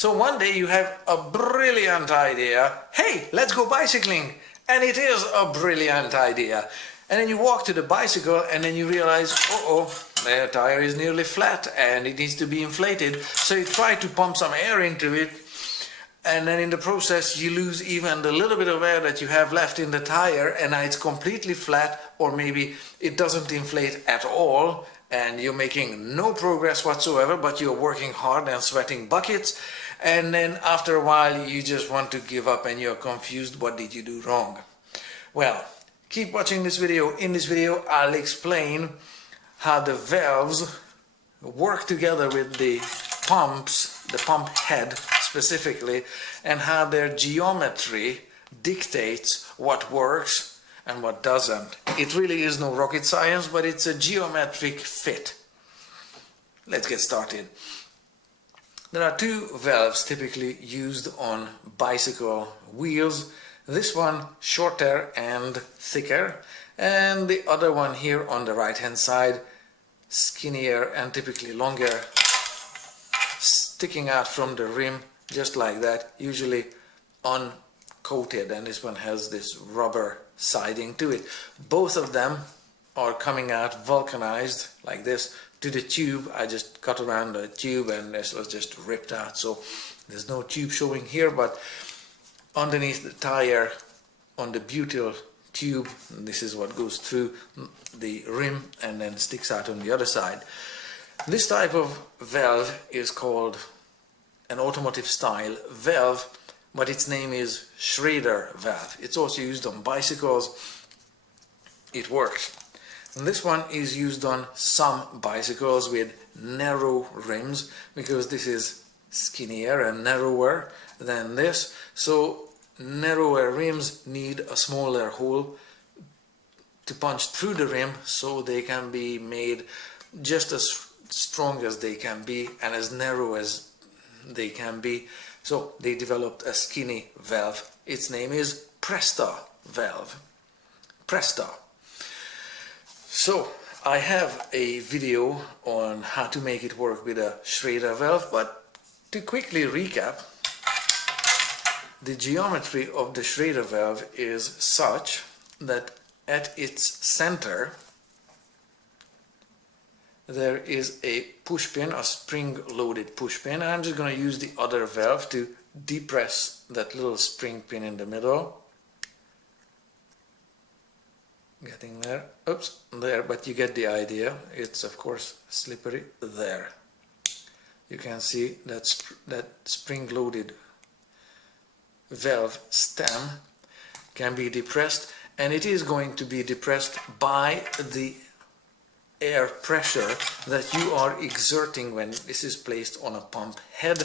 So one day you have a brilliant idea. Hey, let's go bicycling. And it is a brilliant idea. And then you walk to the bicycle and then you realize, the tire is nearly flat and it needs to be inflated. So you try to pump some air into it. And then in the process you lose even the little bit of air that you have left in the tire, and now it's completely flat, or maybe it doesn't inflate at all and you're making no progress whatsoever, but you're working hard and sweating buckets, and then after a while you just want to give up and you're confused. What did you do wrong? Well, keep watching this video. In this video I'll explain how the valves work together with the pumps, the pump head specifically, and how their geometry dictates what works and what doesn't. It really is no rocket science, but it's a geometric fit. Let's get started. There are two valves typically used on bicycle wheels. This one shorter and thicker, and the other one here on the right hand side skinnier and typically longer, sticking out from the rim just like that, usually uncoated, and this one has this rubber siding to it. Both of them are coming out vulcanized like this to the tube. I just cut around the tube and this was just ripped out, so there's no tube showing here, but underneath the tire on the butyl tube, this is what goes through the rim and then sticks out on the other side. This type of valve is called an automotive style valve, but its name is Schrader valve. It's also used on bicycles. It works. And this one is used on some bicycles with narrow rims, because this is skinnier and narrower than this. So narrower rims need a smaller hole to punch through the rim, so they can be made just as strong as they can be and as narrow as they can be. So they developed a skinny valve. Its name is Presta valve. Presta. So I have a video on how to make it work with a Schrader valve, but to quickly recap, the geometry of the Schrader valve is such that at its center there is a push pin, a spring-loaded push pin. I'm just going to use the other valve to depress that little spring pin in the middle. Getting there. Oops, there, but you get the idea. It's of course slippery. There. You can see that spring-loaded valve stem can be depressed, and it is going to be depressed by the air pressure that you are exerting when this is placed on a pump head,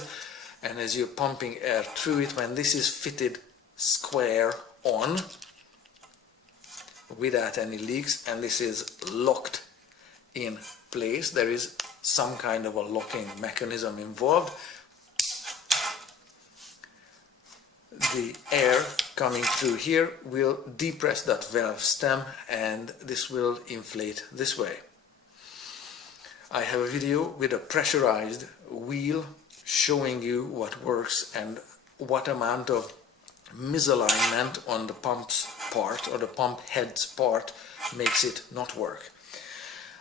and as you're pumping air through it, when this is fitted square on without any leaks and this is locked in place, there is some kind of a locking mechanism involved. The air coming through here will depress that valve stem and this will inflate this way. I have a video with a pressurized wheel showing you what works and what amount of misalignment on the pump's part or the pump head's part makes it not work.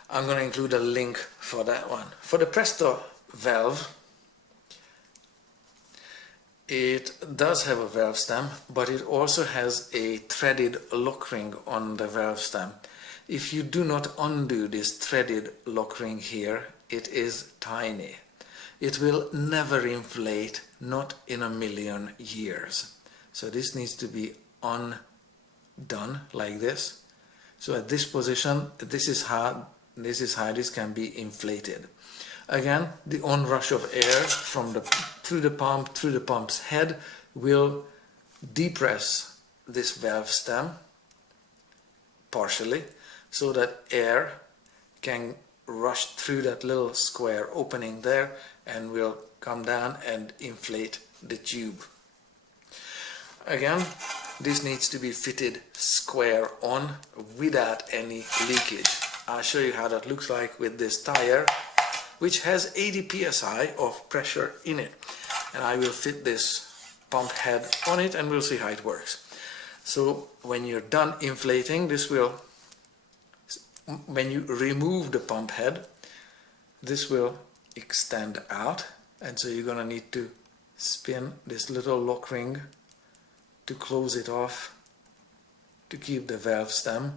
I'm going to include a link for that one. For the Presta valve, it does have a valve stem, but it also has a threaded lock ring on the valve stem. If you do not undo this threaded lock ring here, it is tiny. It will never inflate, not in a million years. So this needs to be undone like this. So at this position, this is how this can be inflated. Again, the onrush of air from through the pump's head will depress this valve stem partially, so that air can rush through that little square opening there and will come down and inflate the tube. Again, this needs to be fitted square on without any leakage. I'll show you how that looks like with this tire, which has 80 psi of pressure in it. and I will fit this pump head on it and we'll see how it works. So when you're done inflating, this will, when you remove the pump head, this will extend out, and so you're gonna need to spin this little lock ring to close it off, to keep the valve stem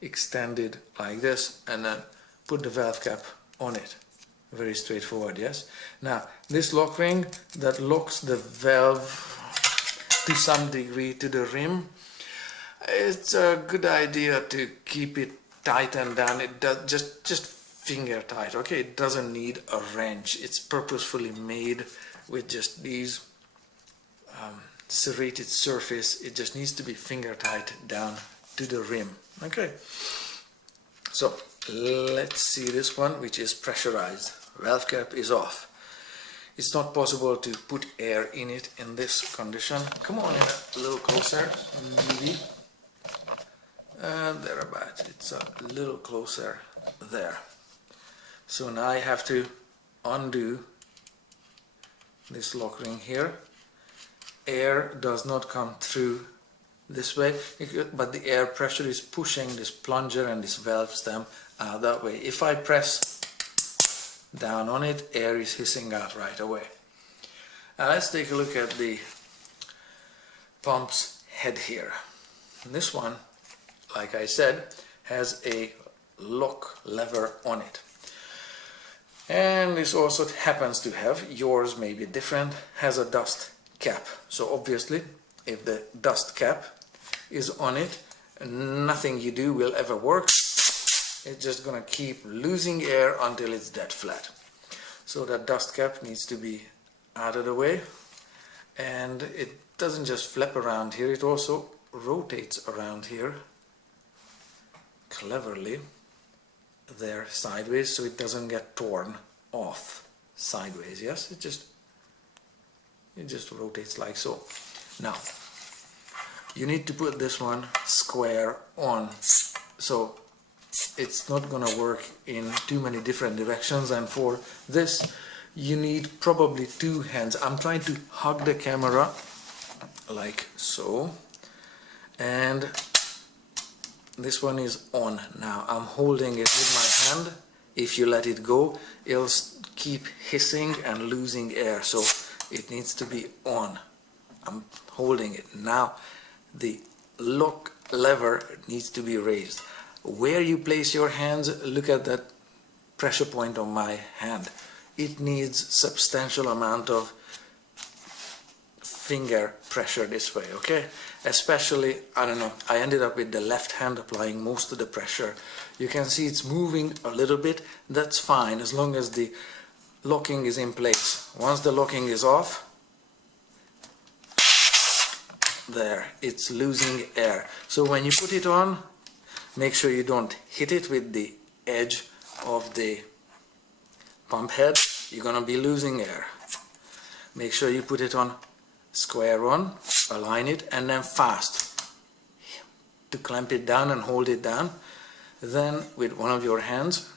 extended like this, and then put the valve cap on it. Very straightforward, yes? Now, this lock ring that locks the valve to some degree to the rim, it's a good idea to keep it tightened down. It does just finger tight, okay? It doesn't need a wrench. It's purposefully made with just these serrated surface. It just needs to be finger tight down to the rim. Okay, so let's see this one, which is pressurized. Valve cap is off. It's not possible to put air in it in this condition. Come on in a little closer, maybe. And thereabouts, it's a little closer there. So now I have to undo this lock ring here. Air does not come through this way, but the air pressure is pushing this plunger and this valve stem out that way. If I press down on it, air is hissing out right away. Now let's take a look at the pump's head here. And this one, like I said, has a lock lever on it. And this also happens to have, yours may be different, has a dust cap. So obviously, if the dust cap is on it, nothing you do will ever work. It's just gonna keep losing air until it's dead flat. So that dust cap needs to be out of the way, and it doesn't just flap around here, it also rotates around here cleverly there sideways, so it doesn't get torn off sideways. Yes, it just rotates like so. Now you need to put this one square on, so it's not gonna work in too many different directions, and for this you need probably two hands. I'm trying to hug the camera like so, and this one is on now. I'm holding it with my hand. If you let it go, it'll keep hissing and losing air, so it needs to be on. I'm holding it. Now the lock lever needs to be raised. Where you place your hands, look at that pressure point on my hand. It needs substantial amount of finger pressure this way, okay? Especially, I don't know, I ended up with the left hand applying most of the pressure. You can see it's moving a little bit. That's fine as long as the locking is in place. Once the locking is off, there, it's losing air. So when you put it on, make sure you don't hit it with the edge of the pump head. You're gonna be losing air. Make sure you put it on square on, align it, and then fast to clamp it down and hold it down. Then with one of your hands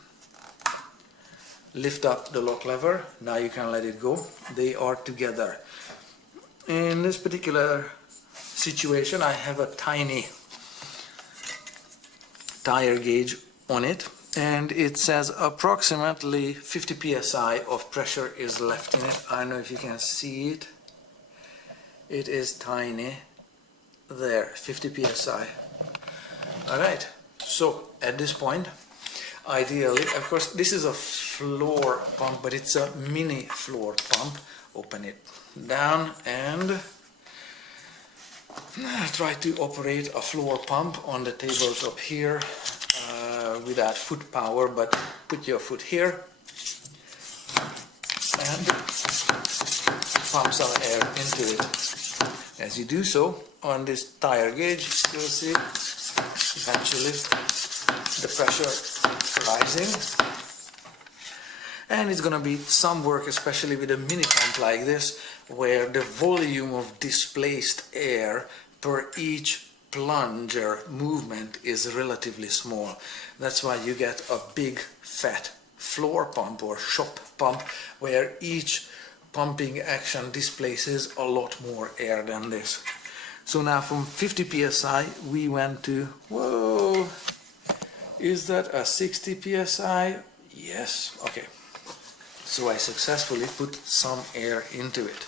lift up the lock lever. Now you can let it go. They are together. In this particular situation I have a tiny tire gauge on it, and it says approximately 50 psi of pressure is left in it. I don't know if you can see it. It is tiny there, 50 psi. Alright, so at this point, ideally, of course this is a floor pump, but it's a mini floor pump. Open it down and try to operate a floor pump on the tabletop here without foot power, but put your foot here and pump some air into it. As you do so, on this tire gauge, you'll see eventually the pressure rising, and it's going to be some work, especially with a mini pump like this, where the volume of displaced air per each plunger movement is relatively small. That's why you get a big fat floor pump or shop pump, where each pumping action displaces a lot more air than this. So now from 50 psi we went to, whoa, is that a 60 psi? Yes, okay. So I successfully put some air into it.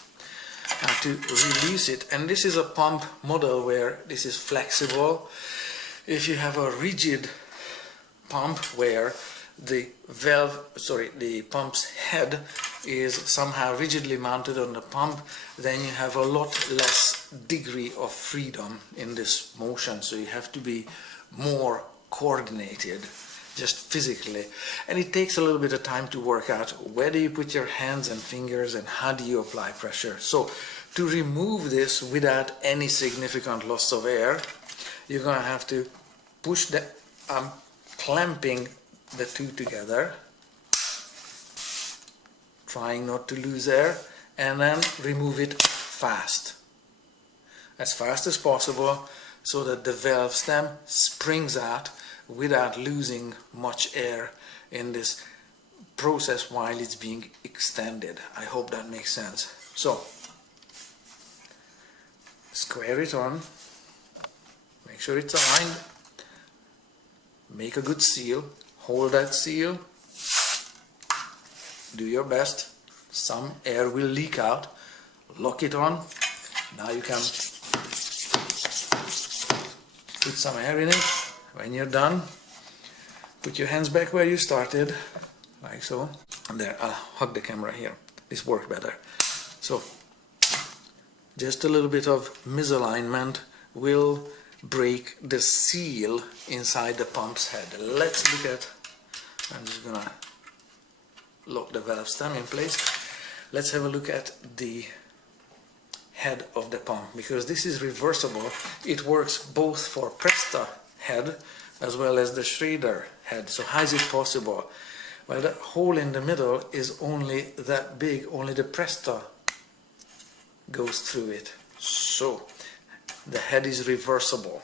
Now to release it, and this is a pump model where this is flexible. If you have a rigid pump where the pump's head is somehow rigidly mounted on the pump, then you have a lot less degree of freedom in this motion, so you have to be more coordinated just physically, and it takes a little bit of time to work out where do you put your hands and fingers and how do you apply pressure. So to remove this without any significant loss of air, you're going to have to push the clamping the two together, trying not to lose air, and then remove it fast as possible, so that the valve stem springs out without losing much air in this process while it's being extended. I hope that makes sense. So square it on, make sure it's aligned, make a good seal, hold that seal, do your best. Some air will leak out, lock it on. Now you can put some air in it. When you're done, put your hands back where you started, like so. And there, I'll hug the camera here. This worked better. So just a little bit of misalignment will break the seal inside the pump's head. Let's look at, I'm just gonna lock the valve stem in place. Let's have a look at the head of the pump, because this is reversible. It works both for Presta head as well as the Schrader head. So how is it possible? Well, the hole in the middle is only that big, only the Presta goes through it. So the head is reversible.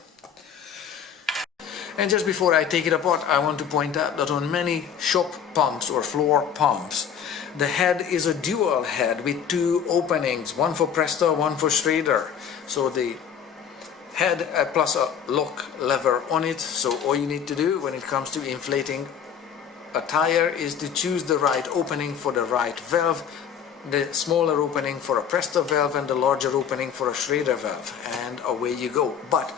And just before I take it apart, I want to point out that on many shop pumps or floor pumps, the head is a dual head with two openings, one for Presta, one for Schrader. So the head plus a lock lever on it. So all you need to do when it comes to inflating a tire is to choose the right opening for the right valve, the smaller opening for a Presta valve and the larger opening for a Schrader valve, and away you go. But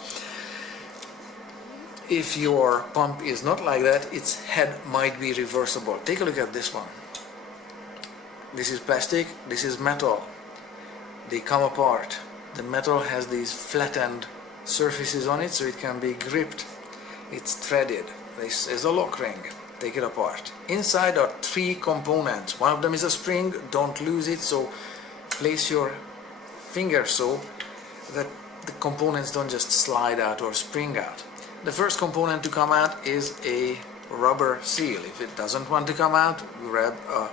if your pump is not like that, its head might be reversible. Take a look at this one. This is plastic, this is metal. They come apart. The metal has these flattened surfaces on it, so it can be gripped. It's threaded. This is a lock ring. Take it apart. Inside are three components. One of them is a spring. Don't lose it, so place your finger so that the components don't just slide out or spring out. The first component to come out is a rubber seal. If it doesn't want to come out, grab a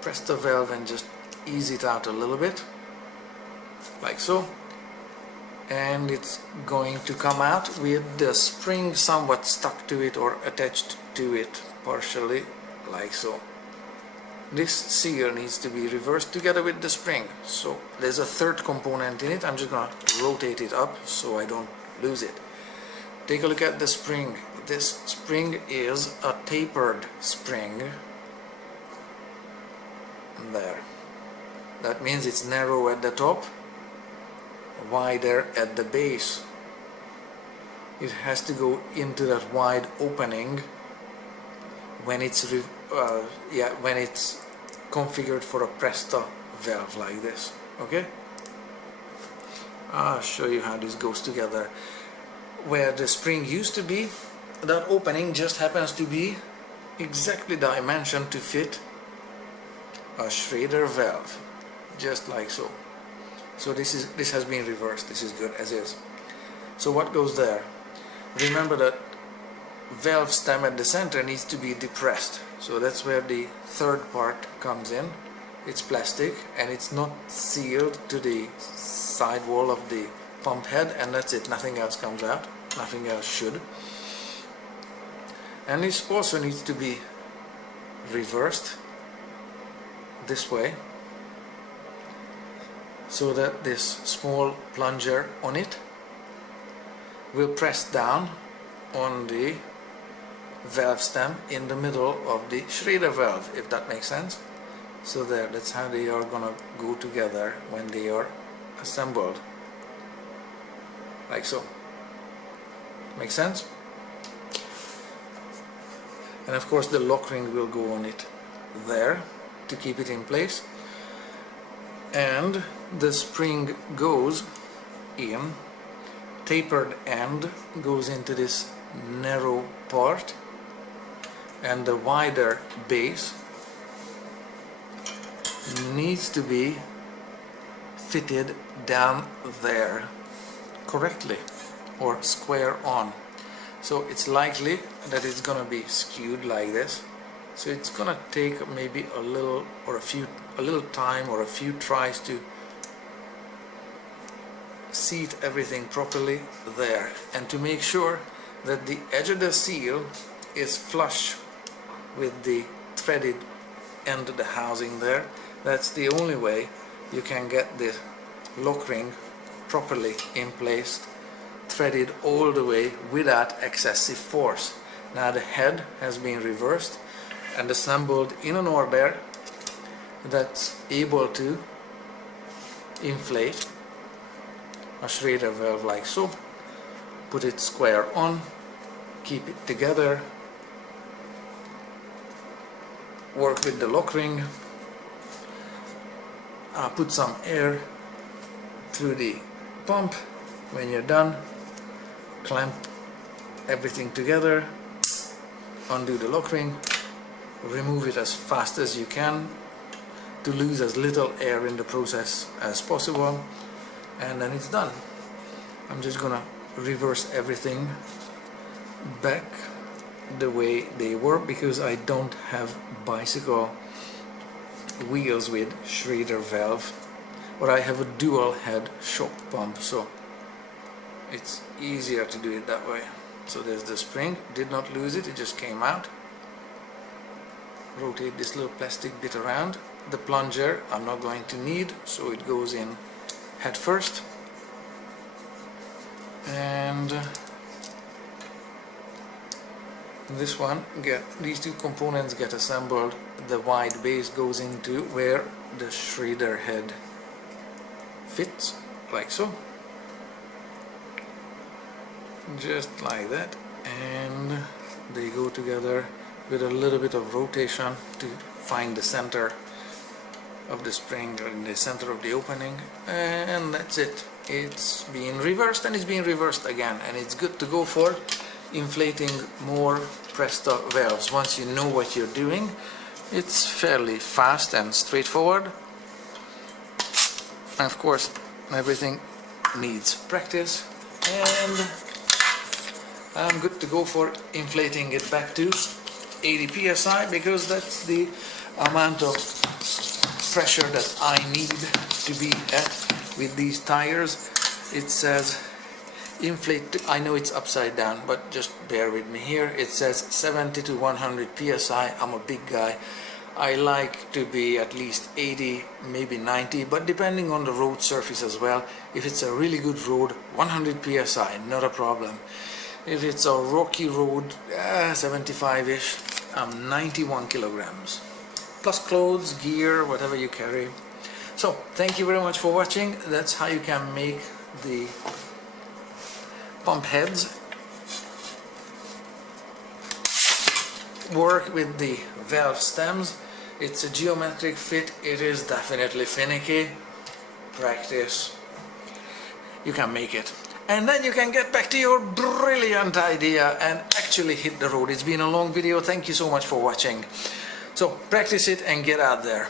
Presta valve and just ease it out a little bit, like so. And it's going to come out with the spring somewhat stuck to it or attached to it partially, like so. This seal needs to be reversed together with the spring. So there's a third component in it. I'm just going to rotate it up so I don't lose it. Take a look at the spring. This spring is a tapered spring. There. That means it's narrow at the top, wider at the base. It has to go into that wide opening when it's configured for a Presta valve like this. Okay, I'll show you how this goes together. Where the spring used to be, that opening just happens to be exactly dimensioned to fit a Schrader valve, just like so. So this has been reversed. This is good as is. So what goes there? Remember that valve stem at the center needs to be depressed. So that's where the third part comes in. It's plastic and it's not sealed to the side wall of the pump head, and that's it. Nothing else comes out. Nothing else should. And this also needs to be reversed this way. so that this small plunger on it will press down on the valve stem in the middle of the Schrader valve, if that makes sense. So that's how they are gonna go together when they are assembled, like so. Make sense? And of course the lock ring will go on it there to keep it in place, and the spring goes in, tapered end goes into this narrow part, and the wider base needs to be fitted down there correctly or square on. So it's likely that it's gonna be skewed like this, so it's gonna take maybe a little time or a few tries to seat everything properly there, and to make sure that the edge of the seal is flush with the threaded end of the housing there. That's the only way you can get the lock ring properly in place, threaded all the way without excessive force. Now the head has been reversed and assembled in an order that's able to inflate a Schrader valve like so. Put it square on, keep it together, work with the lock ring, put some air through the pump. When you're done, clamp everything together, undo the lock ring, remove it as fast as you can to lose as little air in the process as possible, and then it's done. I'm just gonna reverse everything back the way they were because I don't have bicycle wheels with Schrader valve, but I have a dual head shock pump, so it's easier to do it that way. So there's the spring, did not lose it, it just came out. Rotate this little plastic bit around. The plunger I'm not going to need, so it goes in head first, and this one, these two components get assembled. The wide base goes into where the Schrader head fits, like so, just like that, and they go together with a little bit of rotation to find the center of the spring or in the center of the opening, and that's it. It's being reversed and it's being reversed again, and it's good to go for inflating more Presto valves. Once you know what you're doing, it's fairly fast and straightforward. And of course everything needs practice, and I'm good to go for inflating it back to 80 psi, because that's the amount of pressure that I need to be at with these tires. It says inflate, I know it's upside down, but just bear with me here. It says 70 to 100 psi. I'm a big guy. I like to be at least 80, maybe 90, but depending on the road surface as well. If it's a really good road, 100 psi, not a problem. If it's a rocky road, 75-ish, I'm 91 kilograms. Plus clothes, gear, whatever you carry. So, thank you very much for watching. That's how you can make the pump heads work with the valve stems. It's a geometric fit. It is definitely finicky. Practice. You can make it. And then you can get back to your brilliant idea and actually hit the road. It's been a long video. Thank you so much for watching. So practice it and get out there.